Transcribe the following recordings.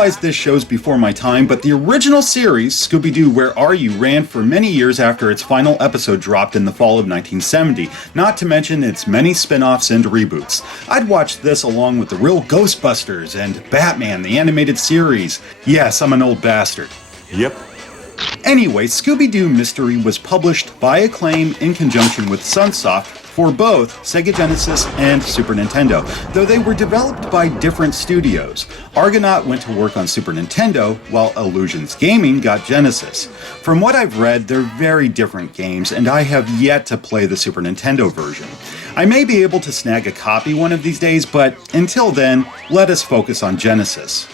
realize this show's before my time, but the original series, Scooby-Doo Where Are You?, ran for many years after its final episode dropped in the fall of 1970, not to mention its many spin-offs and reboots. I'd watched this along with the real Ghostbusters and Batman, the animated series. Yes, I'm an old bastard. Yep. Anyway, Scooby-Doo Mystery was published by Acclaim in conjunction with Sunsoft for both Sega Genesis and Super Nintendo, though they were developed by different studios. Argonaut went to work on Super Nintendo, while Illusions Gaming got Genesis. From what I've read, they're very different games, and I have yet to play the Super Nintendo version. I may be able to snag a copy one of these days, but until then, let us focus on Genesis.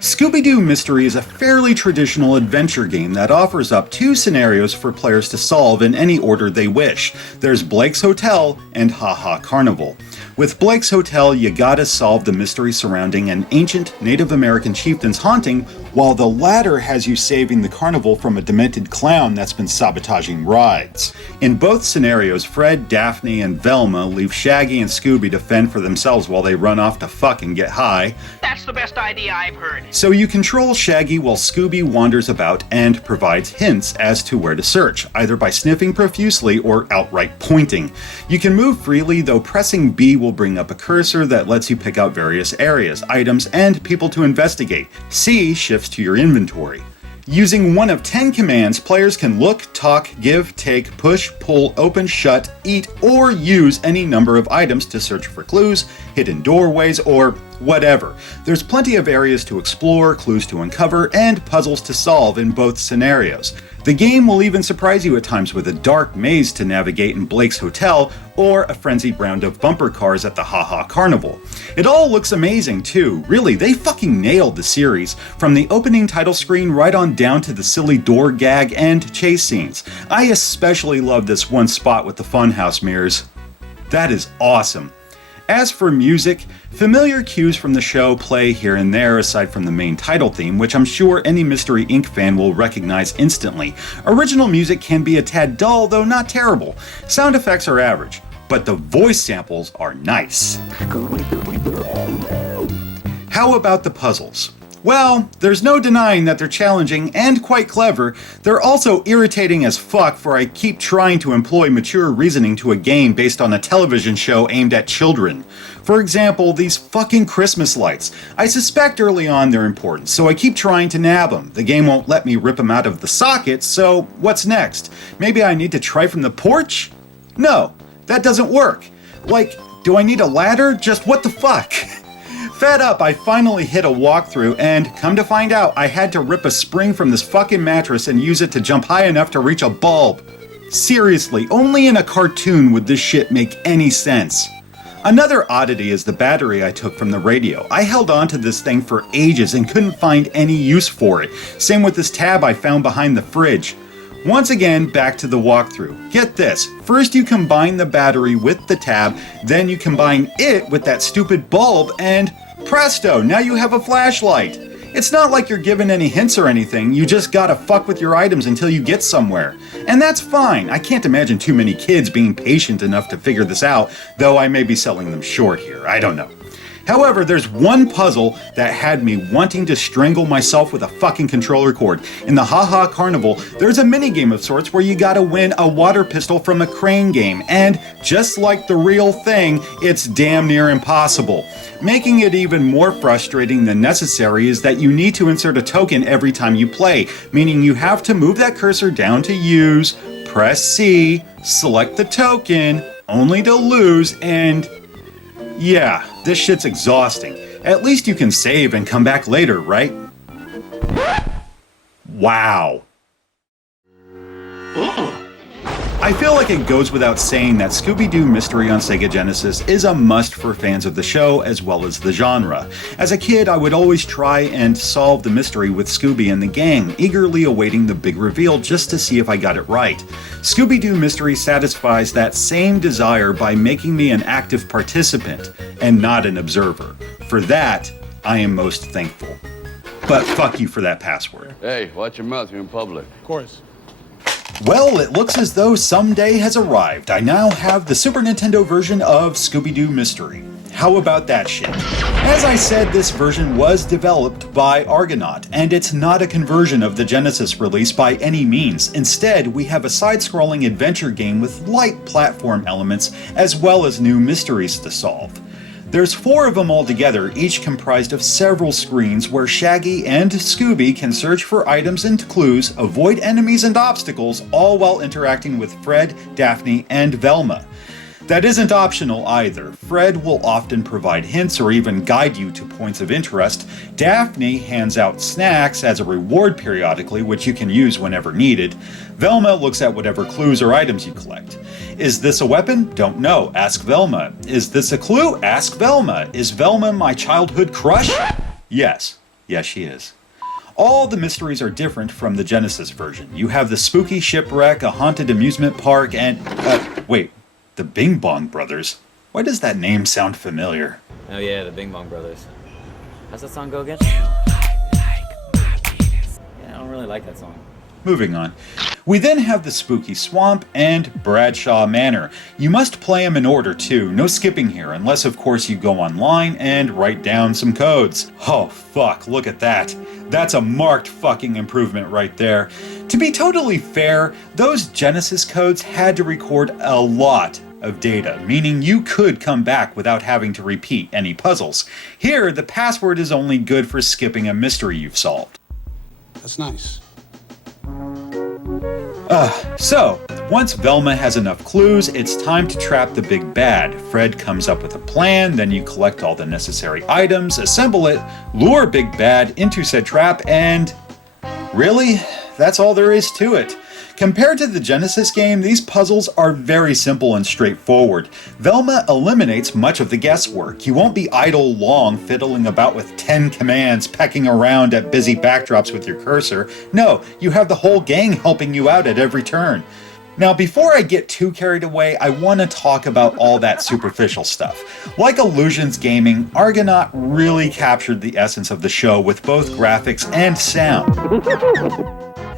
Scooby-Doo Mystery is a fairly traditional adventure game that offers up two scenarios for players to solve in any order they wish. There's Blake's Hotel and Ha Ha Carnival. With Blake's Hotel, you gotta solve the mystery surrounding an ancient Native American chieftain's haunting, while the latter has you saving the carnival from a demented clown that's been sabotaging rides. In both scenarios, Fred, Daphne, and Velma leave Shaggy and Scooby to fend for themselves while they run off to fuck and get high. That's the best idea I've heard. So you control Shaggy while Scooby wanders about and provides hints as to where to search, either by sniffing profusely or outright pointing. You can move freely, though pressing B will bring up a cursor that lets you pick out various areas, items, and people to investigate. C shifts to your inventory. Using one of 10 commands, players can look, talk, give, take, push, pull, open, shut, eat, or use any number of items to search for clues, hidden doorways, or whatever. There's plenty of areas to explore, clues to uncover, and puzzles to solve in both scenarios. The game will even surprise you at times with a dark maze to navigate in Blake's Hotel, or a frenzied round of bumper cars at the Ha Ha Carnival. It all looks amazing too. Really, they fucking nailed the series, from the opening title screen right on down to the silly door gag and chase scenes. I especially love this one spot with the funhouse mirrors. That is awesome. As for music, familiar cues from the show play here and there aside from the main title theme, which I'm sure any Mystery Inc. fan will recognize instantly. Original music can be a tad dull, though not terrible. Sound effects are average, but the voice samples are nice. How about the puzzles? Well, there's no denying that they're challenging and quite clever. They're also irritating as fuck, for I keep trying to employ mature reasoning to a game based on a television show aimed at children. For example, these fucking Christmas lights. I suspect early on they're important, so I keep trying to nab them. The game won't let me rip them out of the sockets, so what's next? Maybe I need to try from the porch? No, that doesn't work. Like, do I need a ladder? Just what the fuck? Fed up, I finally hit a walkthrough, and come to find out, I had to rip a spring from this fucking mattress and use it to jump high enough to reach a bulb. Seriously, only in a cartoon would this shit make any sense. Another oddity is the battery I took from the radio. I held on to this thing for ages and couldn't find any use for it. Same with this tab I found behind the fridge. Once again, back to the walkthrough. Get this, first you combine the battery with the tab, then you combine it with that stupid bulb, and presto, now you have a flashlight. It's not like you're given any hints or anything, you just gotta fuck with your items until you get somewhere. And that's fine, I can't imagine too many kids being patient enough to figure this out, though I may be selling them short here, I don't know. However, there's one puzzle that had me wanting to strangle myself with a fucking controller cord. In the Ha Ha Carnival, there's a minigame of sorts where you gotta win a water pistol from a crane game, and just like the real thing, it's damn near impossible. Making it even more frustrating than necessary is that you need to insert a token every time you play, meaning you have to move that cursor down to use, press C, select the token, only to lose, and yeah, this shit's exhausting. At least you can save and come back later, right? Wow. I feel like it goes without saying that Scooby-Doo Mystery on Sega Genesis is a must for fans of the show as well as the genre. As a kid, I would always try and solve the mystery with Scooby and the gang, eagerly awaiting the big reveal just to see if I got it right. Scooby-Doo Mystery satisfies that same desire by making me an active participant and not an observer. For that, I am most thankful. But fuck you for that password. Hey, watch your mouth, you're in public. Of course. Well, it looks as though someday has arrived. I now have the Super Nintendo version of Scooby-Doo Mystery. How about that shit? As I said, this version was developed by Argonaut, and it's not a conversion of the Genesis release by any means. Instead, we have a side-scrolling adventure game with light platform elements, as well as new mysteries to solve. There's 4 of them altogether, each comprised of several screens where Shaggy and Scooby can search for items and clues, avoid enemies and obstacles, all while interacting with Fred, Daphne, and Velma. That isn't optional either. Fred will often provide hints or even guide you to points of interest. Daphne hands out snacks as a reward periodically, which you can use whenever needed. Velma looks at whatever clues or items you collect. Is this a weapon? Don't know. Ask Velma. Is this a clue? Ask Velma. Is Velma my childhood crush? Yes. Yes, she is. All the mysteries are different from the Genesis version. You have the spooky shipwreck, a haunted amusement park, and... wait. The Bing Bong Brothers? Why does that name sound familiar? Oh yeah, the Bing Bong Brothers. How's that song go again? Yeah, I don't really like that song. Moving on. We then have the Spooky Swamp and Bradshaw Manor. You must play them in order too, no skipping here, unless of course you go online and write down some codes. Oh fuck, look at that. That's a marked fucking improvement right there. To be totally fair, those Genesis codes had to record a lot of data, meaning you could come back without having to repeat any puzzles. Here, the password is only good for skipping a mystery you've solved. That's nice. So, once Velma has enough clues, it's time to trap the big bad. Fred comes up with a plan, then you collect all the necessary items, assemble it, lure Big Bad into said trap, and... really? That's all there is to it. Compared to the Genesis game, these puzzles are very simple and straightforward. Velma eliminates much of the guesswork. You won't be idle long fiddling about with 10 commands, pecking around at busy backdrops with your cursor. No, you have the whole gang helping you out at every turn. Now, before I get too carried away, I want to talk about all that superficial stuff. Like Illusions Gaming, Argonaut really captured the essence of the show with both graphics and sound.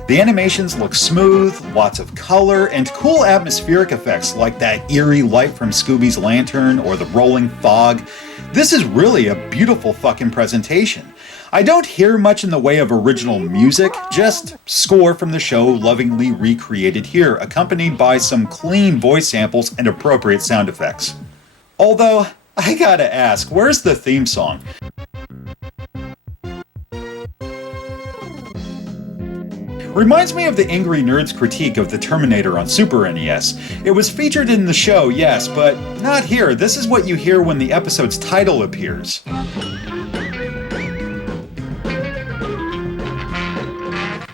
The animations look smooth, lots of color, and cool atmospheric effects like that eerie light from Scooby's lantern or the rolling fog. This is really a beautiful fucking presentation. I don't hear much in the way of original music, just score from the show lovingly recreated here, accompanied by some clean voice samples and appropriate sound effects. Although, I gotta ask, where's the theme song? Reminds me of the Angry Nerd's critique of the Terminator on Super NES. It was featured in the show, yes, but not here. This is what you hear when the episode's title appears.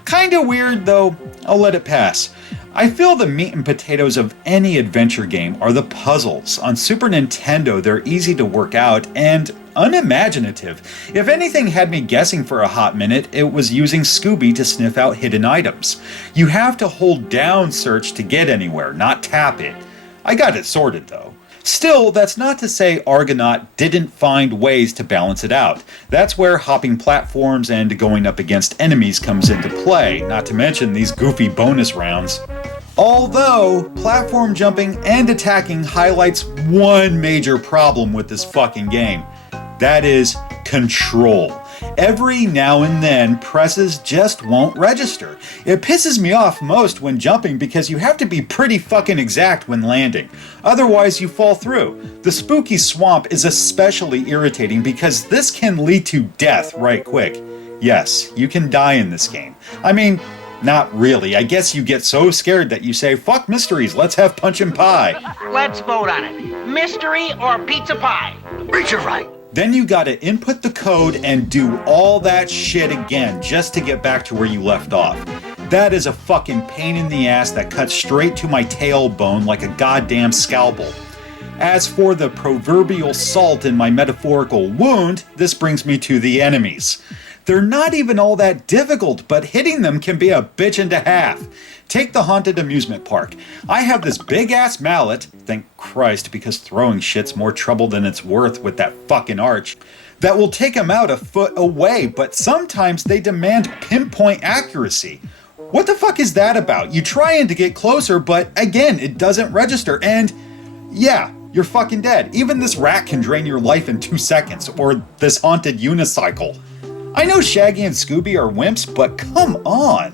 Kinda weird, though. I'll let it pass. I feel the meat and potatoes of any adventure game are the puzzles. On Super Nintendo, they're easy to work out and unimaginative. If anything had me guessing for a hot minute, it was using Scooby to sniff out hidden items. You have to hold down search to get anywhere, not tap it. I got it sorted though. Still, that's not to say Argonaut didn't find ways to balance it out. That's where hopping platforms and going up against enemies comes into play, not to mention these goofy bonus rounds. Although, platform jumping and attacking highlights one major problem with this fucking game. That is control. Every now and then, presses just won't register. It pisses me off most when jumping because you have to be pretty fucking exact when landing. Otherwise, you fall through. The Spooky Swamp is especially irritating because this can lead to death right quick. Yes, you can die in this game. I mean, not really. I guess you get so scared that you say, fuck mysteries, let's have punch and pie. Let's vote on it. Mystery or pizza pie? Reach your right. Then you gotta input the code and do all that shit again just to get back to where you left off. That is a fucking pain in the ass that cuts straight to my tailbone like a goddamn scalpel. As for the proverbial salt in my metaphorical wound, this brings me to the enemies. They're not even all that difficult, but hitting them can be a bitch and a half. Take the haunted amusement park. I have this big-ass mallet, thank Christ, because throwing shit's more trouble than it's worth with that fucking arch, that will take them out a foot away, but sometimes they demand pinpoint accuracy. What the fuck is that about? You trying to get closer, but again, it doesn't register, and yeah, you're fucking dead. Even this rat can drain your life in 2 seconds, or this haunted unicycle. I know Shaggy and Scooby are wimps, but come on.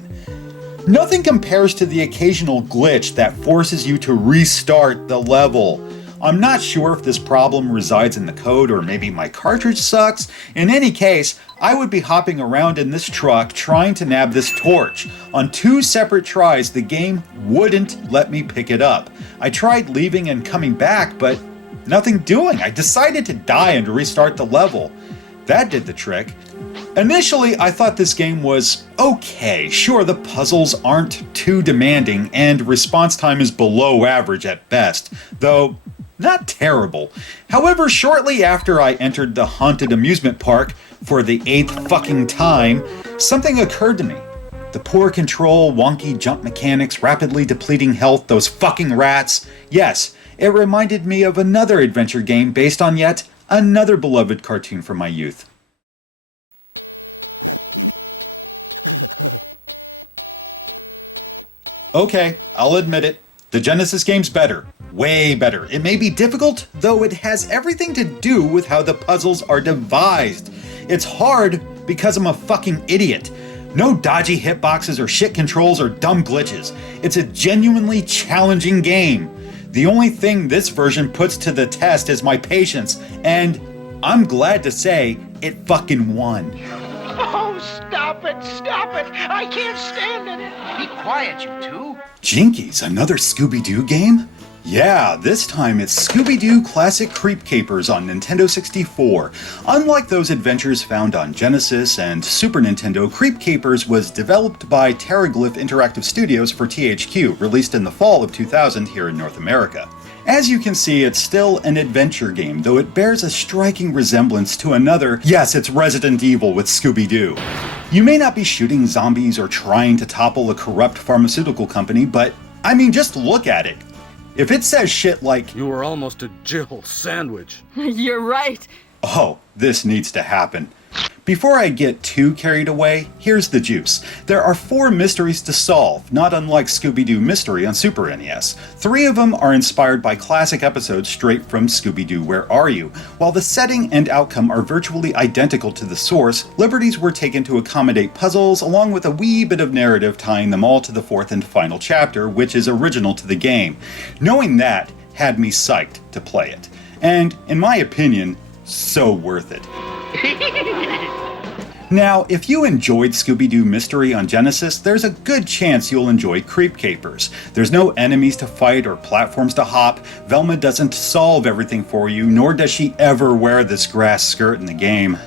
Nothing compares to the occasional glitch that forces you to restart the level. I'm not sure if this problem resides in the code or maybe my cartridge sucks. In any case, I would be hopping around in this truck trying to nab this torch. On 2 separate tries, the game wouldn't let me pick it up. I tried leaving and coming back, but nothing doing. I decided to die and restart the level. That did the trick. Initially, I thought this game was okay. Sure, the puzzles aren't too demanding and response time is below average at best, though not terrible. However, shortly after I entered the haunted amusement park for the 8th fucking time, something occurred to me. The poor control, wonky jump mechanics, rapidly depleting health, those fucking rats. Yes, it reminded me of another adventure game based on yet another beloved cartoon from my youth. Okay, I'll admit it. The Genesis game's better. Way better. It may be difficult, though it has everything to do with how the puzzles are devised. It's hard because I'm a fucking idiot. No dodgy hitboxes or shit controls or dumb glitches. It's a genuinely challenging game. The only thing this version puts to the test is my patience, and I'm glad to say it fucking won. Oh, stop it, stop it. I can't stand it. Be quiet, you two. Jinkies, another Scooby-Doo game? Yeah, this time it's Scooby-Doo Classic Creep Capers on Nintendo 64. Unlike those adventures found on Genesis and Super Nintendo, Creep Capers was developed by Terraglyph Interactive Studios for THQ, released in the fall of 2000 here in North America. As you can see, it's still an adventure game, though it bears a striking resemblance to another, yes, it's Resident Evil with Scooby-Doo. You may not be shooting zombies or trying to topple a corrupt pharmaceutical company, but, I mean, just look at it. If it says shit like, "You were almost a Jill sandwich," You're right. oh, this needs to happen. Before I get too carried away, here's the juice. There are 4 mysteries to solve, not unlike Scooby-Doo Mystery on Super NES. 3 of them are inspired by classic episodes straight from Scooby-Doo Where Are You? While the setting and outcome are virtually identical to the source, liberties were taken to accommodate puzzles along with a wee bit of narrative tying them all to the 4th and final chapter, which is original to the game. Knowing that had me psyched to play it. And, in my opinion, so worth it. Now, if you enjoyed Scooby-Doo Mystery on Genesis, there's a good chance you'll enjoy Creep Capers. There's no enemies to fight or platforms to hop, Velma doesn't solve everything for you, nor does she ever wear this grass skirt in the game.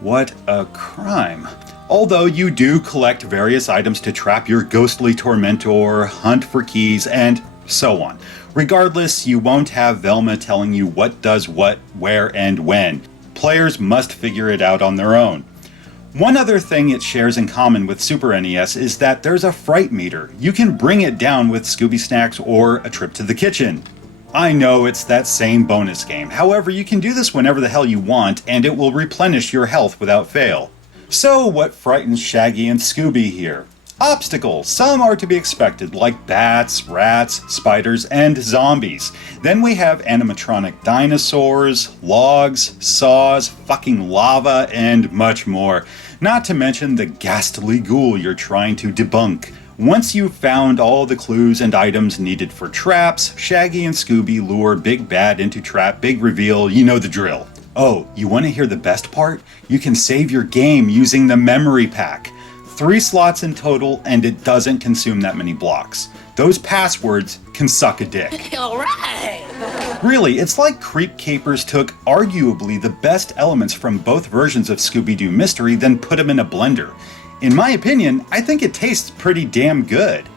What a crime. Although you do collect various items to trap your ghostly tormentor, hunt for keys, and so on. Regardless, you won't have Velma telling you what does what, where, and when. Players must figure it out on their own. One other thing it shares in common with Super NES is that there's a Fright Meter. You can bring it down with Scooby Snacks or a trip to the kitchen. I know it's that same bonus game, however you can do this whenever the hell you want and it will replenish your health without fail. So what frightens Shaggy and Scooby here? Obstacles. Some are to be expected, like bats, rats, spiders, and zombies. Then we have animatronic dinosaurs, logs, saws, fucking lava, and much more. Not to mention the ghastly ghoul you're trying to debunk. Once you've found all the clues and items needed for traps, Shaggy and Scooby lure Big Bad into trap, big reveal, you know the drill. Oh, you want to hear the best part? You can save your game using the memory pack. 3 slots in total, and it doesn't consume that many blocks. Those passwords can suck a dick. Alright! Really, it's like Creep Capers took arguably the best elements from both versions of Scooby-Doo Mystery, then put them in a blender. In my opinion, I think it tastes pretty damn good.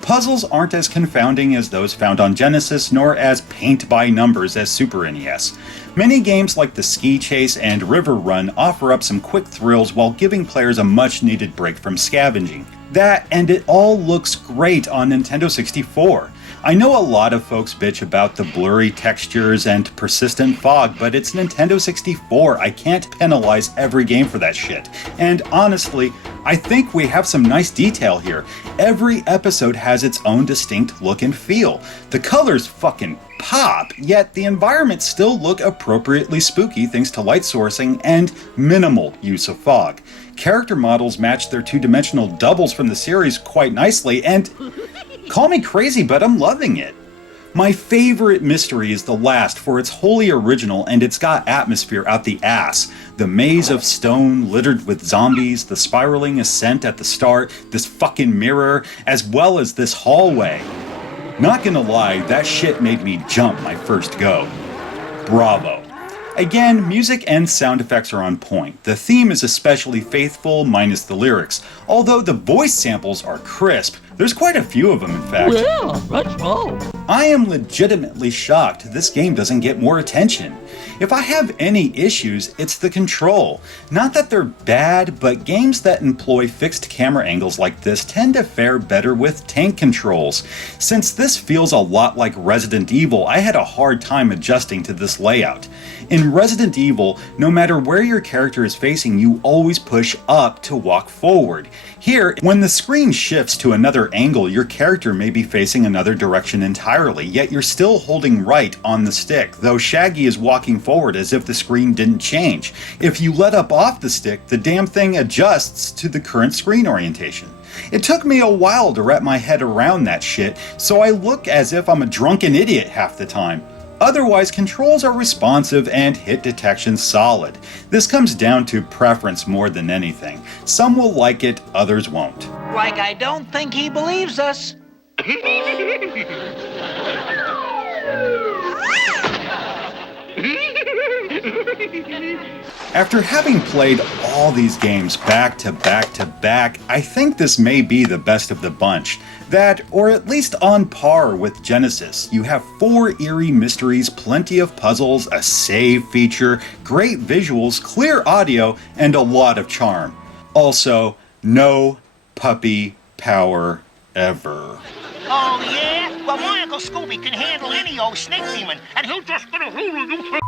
Puzzles aren't as confounding as those found on Genesis, nor as paint-by-numbers as Super NES. Many games like the Ski Chase and River Run offer up some quick thrills while giving players a much-needed break from scavenging. That, and it all looks great on Nintendo 64. I know a lot of folks bitch about the blurry textures and persistent fog, but it's Nintendo 64. I can't penalize every game for that shit. And honestly, I think we have some nice detail here. Every episode has its own distinct look and feel. The colors fucking pop, yet the environments still look appropriately spooky thanks to light sourcing and minimal use of fog. Character models match their two-dimensional doubles from the series quite nicely, and call me crazy, but I'm loving it. My favorite mystery is the last, for it's wholly original and it's got atmosphere out the ass. The maze of stone littered with zombies, the spiraling ascent at the start, this fucking mirror, as well as this hallway. Not gonna lie, that shit made me jump my first go. Bravo. Again, music and sound effects are on point. The theme is especially faithful, minus the lyrics. Although the voice samples are crisp, there's quite a few of them in fact. Yeah, let's roll. I am legitimately shocked this game doesn't get more attention. If I have any issues, it's the control. Not that they're bad, but games that employ fixed camera angles like this tend to fare better with tank controls. Since this feels a lot like Resident Evil, I had a hard time adjusting to this layout. In Resident Evil, no matter where your character is facing, you always push up to walk forward. Here, when the screen shifts to another angle, your character may be facing another direction entirely, yet you're still holding right on the stick, though Shaggy is walking forward as if the screen didn't change. If you let up off the stick, the damn thing adjusts to the current screen orientation. It took me a while to wrap my head around that shit, so I look as if I'm a drunken idiot half the time. Otherwise, controls are responsive and hit detection solid. This comes down to preference more than anything. Some will like it, others won't. Like I don't think he believes us. After having played all these games back to back to back, I think this may be the best of the bunch. That, or at least on par with Genesis. You have 4 eerie mysteries, plenty of puzzles, a save feature, great visuals, clear audio, and a lot of charm. Also, no puppy power ever. Oh, yeah? Well, my Uncle Scooby can handle any old snake demon, and he'll just get a hold of you.